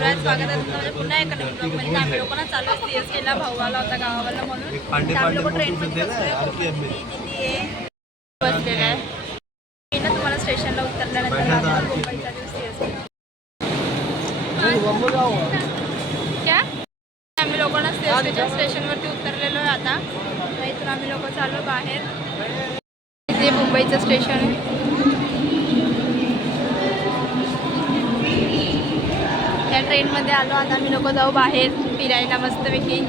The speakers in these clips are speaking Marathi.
चालू आहे. स्वागत आहे तुमचं म्हणजे पुन्हा एका नवीन ब्लॉगमध्ये. आम्ही लोकांना चालू आहे CSKला, भाऊ आला होता गावाला म्हणून आम्ही लोक ट्रेनमध्ये बसलेलं आहे. मी ना तुम्हाला स्टेशनला उतरल्यानंतर मुंबईचा दिवस CSK क्या आम्ही लोकांना CSKच्या स्टेशनवरती उतरलेलो आहे. आता इथून आम्ही लोक चाललो बाहेर. इथे मुंबईचं स्टेशन आहे. या ट्रेनमध्ये आलो. आता आम्ही लोक जाऊ बाहेर फिरायला मस्तपैकी.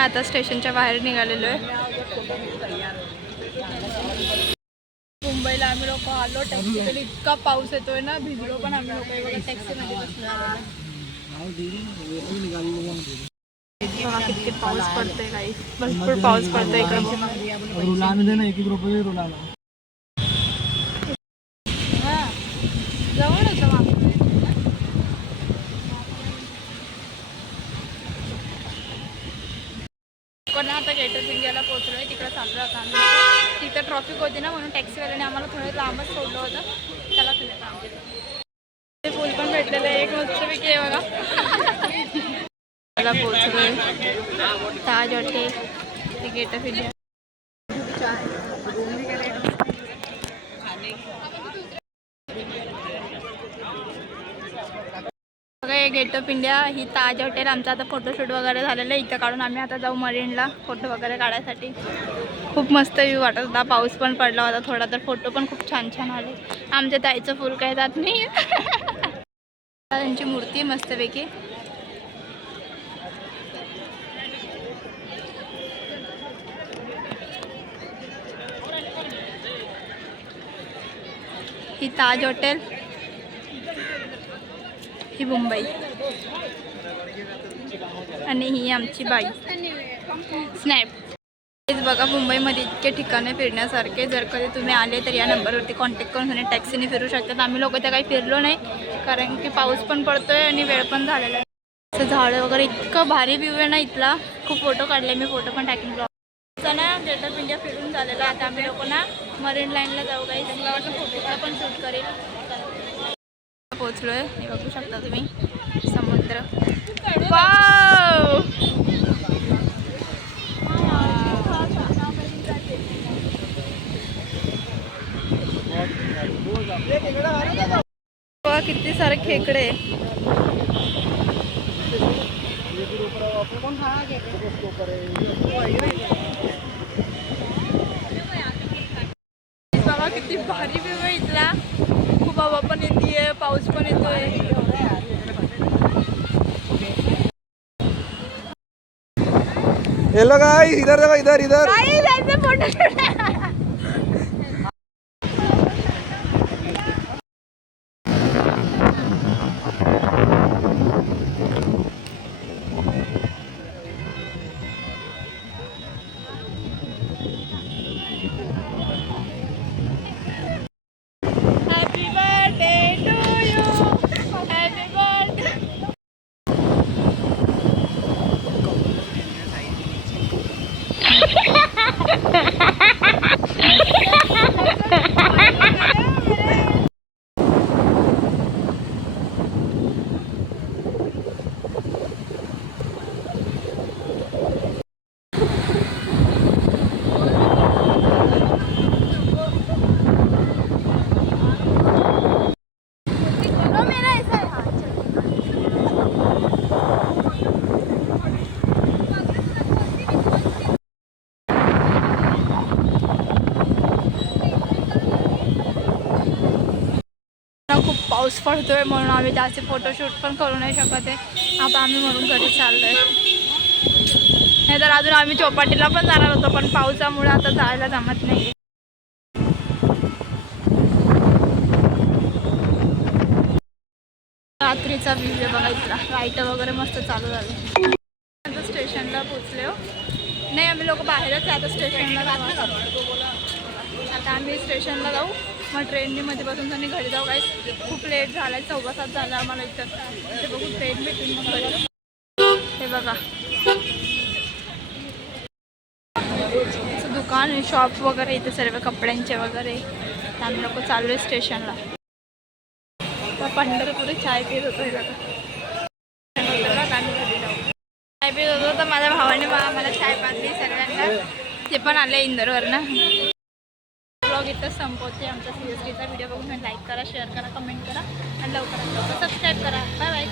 आता स्टेशनच्या बाहेर निघालेलो आहे. मुंबईला आम्ही लोक आलो. टॅक्सीमध्ये इतका पाऊस येतोय ना, भिजलो पण आम्ही लोक टॅक्सीमध्ये किती पाऊस पडतोय. काही भरपूर पाऊस पडतोय इकडे. जवळ होतं आता गेट ऑफ इंडियाला पोहोचलोय. तिकडे चाललो होता आम्ही. तिथं ट्रॉफिक होती ना म्हणून टॅक्सीवाल्याने आम्हाला थोडं लांबच सोडलं होतं. त्याला ते पूल पण भेटलेलं आहे एक मस्तपैकी आहे बघा. त्याला पोहोचलोय ताज हॉटेल ते गेट ऑफ इंडिया. बघा गेट ऑफ इंडिया ही ताज हॉटेल. आमचं आता फोटोशूट वगैरे झालेलं आहे. इथं काढून आम्ही आता जाऊ मरीनला फोटो वगैरे काढायसाठी. खूप मस्त व्ह्यू वाटत होता. पाऊस पण पडला होता थोडा, तर फोटो पण खूप छान छान आले. आमच्या ताईचं फुल काही जात नाही. त्यांची मूर्ती मस्तपैकी. ही ताज हॉटेल, ही मुंबई आणि ही आमची बाई स्नॅप. बघा मुंबईमध्ये इतके ठिकाणे फिरण्यासारखे. जर कधी तुम्ही आले तर या नंबरवरती कॉन्टॅक्ट करून टॅक्सीने फिरू शकतात. आम्ही लोक त्या काही फिरलो नाही कारण की पाऊस पण पडतोय आणि वेळ पण झालेला आहे. असं झाडं वगैरे इतकं भारी व्ह्यू आहे ना इथला. खूप फोटो काढले मी. फोटो पण टाकून ब्लॉग ना. गेट ऑफ इंडिया फिरून झालेला. आता आम्ही लोक ना मरीन लाईनला जाऊ. काही मला वाटतं फोटोला पण शूट करेल. पोहोचलोय. हे बघू शकता तुम्ही समुद्र. वाव किती सारे खेकडे. बाबा किती भारी व्ह्यू आहे इथला. खूप हवा पण येते, पाऊस पण येतोय. हेलो गाइस, इधर देखो, इधर इधर गाइस ऐसे फोटो पाऊस पडतोय म्हणून आम्ही जास्त फोटोशूट पण करू नाही शकत आहे. आता आम्ही म्हणून घरी चाललोय. नाही तर अजून आम्ही चौपाटीला पण जाणार होतो पण पावसामुळे आता जायला जमत नाही. रात्रीचा व्ह्यू आहे बघा इथला. लाईट वगैरे मस्त चालू झाले. आता स्टेशनला पोचले हो. नाही आम्ही लोक बाहेरच आहे आता स्टेशनला. आता आम्ही स्टेशनला जाऊ, मग ट्रेनने मध्ये बसून आम्ही घरी जाऊ. काय खूप लेट झाला आहे, 6:15 झाला आम्हाला इथं. ते बघू ट्रेन भेटून मग घरी जाऊ. हे बघा दुकान आहे, शॉप वगैरे इथे सर्व कपड्यांचे वगैरे. आम्ही लोक चालू आहे स्टेशनला. पंढरपूर चाय पित होतो. हे बघा चाय पित होतो तर माझ्या भावाने मला चाय पाजली सर्वांना. ते पण आले इंदोरवरनं. ब्लॉग इथंच संपवते. आमचा CSTचा व्हिडिओ बघून लाईक करा, शेअर करा, कमेंट करा आणि लवकरात लवकर सबस्क्राईब करा. Bye bye.